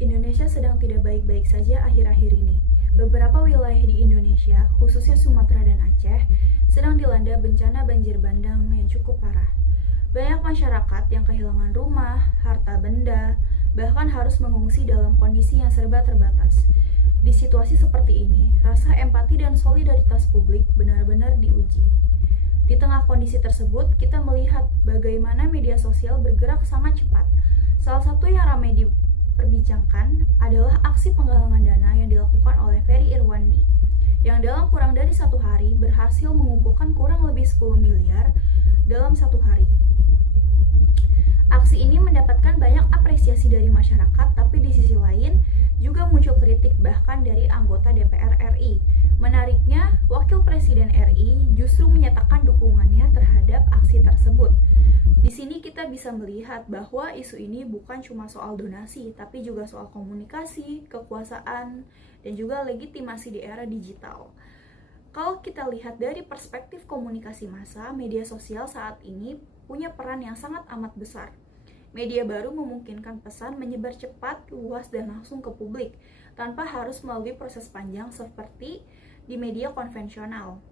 Indonesia sedang tidak baik-baik saja akhir-akhir ini. Beberapa wilayah di Indonesia, khususnya Sumatera dan Aceh, sedang dilanda bencana banjir bandang yang cukup parah. Banyak masyarakat yang kehilangan rumah, harta benda, bahkan harus mengungsi dalam kondisi yang serba terbatas. Di situasi seperti ini, rasa empati dan solidaritas publik benar-benar diuji. Di tengah kondisi tersebut, kita melihat bagaimana media sosial bergerak sangat cepat. Salah satu yang ramai diperbincangkan adalah aksi penggalangan dana yang dilakukan oleh Ferry Irwandi, yang dalam kurang dari satu hari berhasil mengumpulkan kurang lebih 10 miliar dalam satu hari. Aksi ini mendapatkan banyak apresiasi dari masyarakat, tapi di sisi lain juga muncul kritik bahkan dari anggota DPR RI. Menariknya, Wakil Presiden RI justru menyatakan dukungannya terhadap aksi tersebut. Di sini kita bisa melihat bahwa isu ini bukan cuma soal donasi, tapi juga soal komunikasi, kekuasaan, dan juga legitimasi di era digital. Kalau kita lihat dari perspektif komunikasi massa, media sosial saat ini punya peran yang sangat amat besar. Media baru memungkinkan pesan menyebar cepat, luas, dan langsung ke publik, tanpa harus melalui proses panjang seperti di media konvensional.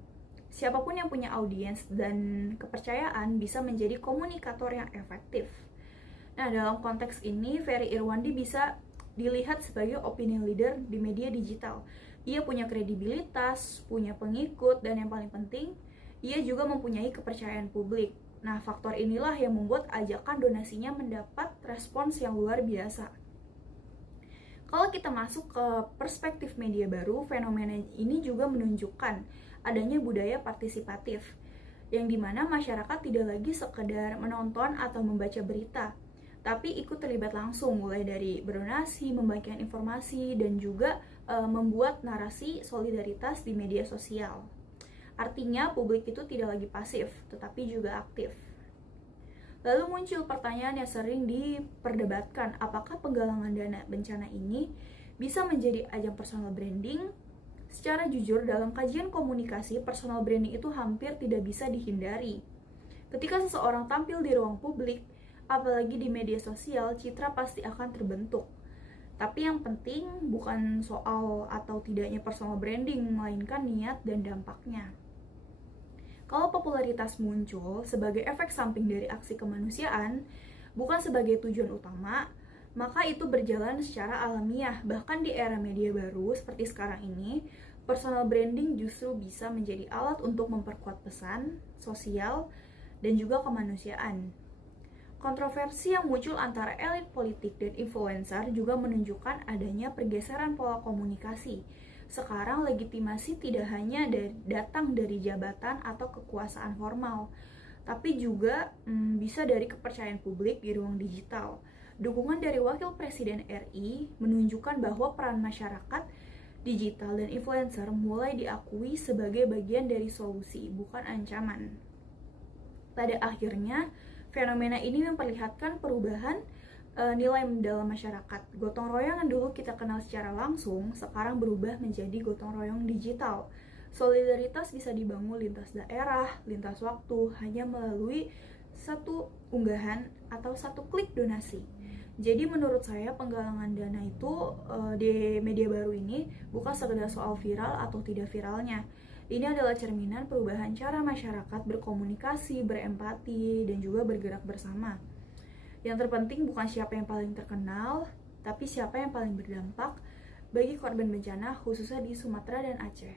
Siapapun yang punya audiens dan kepercayaan bisa menjadi komunikator yang efektif. Nah, dalam konteks ini, Ferry Irwandi bisa dilihat sebagai opinion leader di media digital. Ia punya kredibilitas, punya pengikut, dan yang paling penting, ia juga mempunyai kepercayaan publik. Nah, faktor inilah yang membuat ajakan donasinya mendapat respons yang luar biasa. Kalau kita masuk ke perspektif media baru, fenomena ini juga menunjukkan adanya budaya partisipatif, yang dimana masyarakat tidak lagi sekedar menonton atau membaca berita, tapi ikut terlibat langsung, mulai dari berdonasi, membagikan informasi, dan juga membuat narasi solidaritas di media sosial. Artinya, publik itu tidak lagi pasif, tetapi juga aktif. Lalu muncul pertanyaan yang sering diperdebatkan, apakah penggalangan dana bencana ini bisa menjadi ajang personal branding? Secara jujur, dalam kajian komunikasi, personal branding itu hampir tidak bisa dihindari. Ketika seseorang tampil di ruang publik, apalagi di media sosial, citra pasti akan terbentuk. Tapi yang penting bukan soal atau tidaknya personal branding, melainkan niat dan dampaknya. Kalau popularitas muncul sebagai efek samping dari aksi kemanusiaan, bukan sebagai tujuan utama, maka itu berjalan secara alamiah. Bahkan di era media baru seperti sekarang ini, personal branding justru bisa menjadi alat untuk memperkuat pesan, sosial, dan juga kemanusiaan. Kontroversi yang muncul antara elit politik dan influencer juga menunjukkan adanya pergeseran pola komunikasi. Sekarang legitimasi tidak hanya datang dari jabatan atau kekuasaan formal, tapi juga bisa dari kepercayaan publik di ruang digital. Dukungan dari Wakil Presiden RI menunjukkan bahwa peran masyarakat digital dan influencer mulai diakui sebagai bagian dari solusi, bukan ancaman. Pada akhirnya, fenomena ini memperlihatkan perubahan nilai dalam masyarakat. Gotong royong yang dulu kita kenal secara langsung, sekarang berubah menjadi gotong royong digital. Solidaritas bisa dibangun lintas daerah, lintas waktu, hanya melalui satu unggahan atau satu klik donasi. Jadi menurut saya penggalangan dana itu di media baru ini bukan sekedar soal viral atau tidak viralnya. Ini adalah cerminan perubahan cara masyarakat berkomunikasi, berempati, dan juga bergerak bersama. Yang terpenting bukan siapa yang paling terkenal, tapi siapa yang paling berdampak bagi korban bencana khususnya di Sumatera dan Aceh.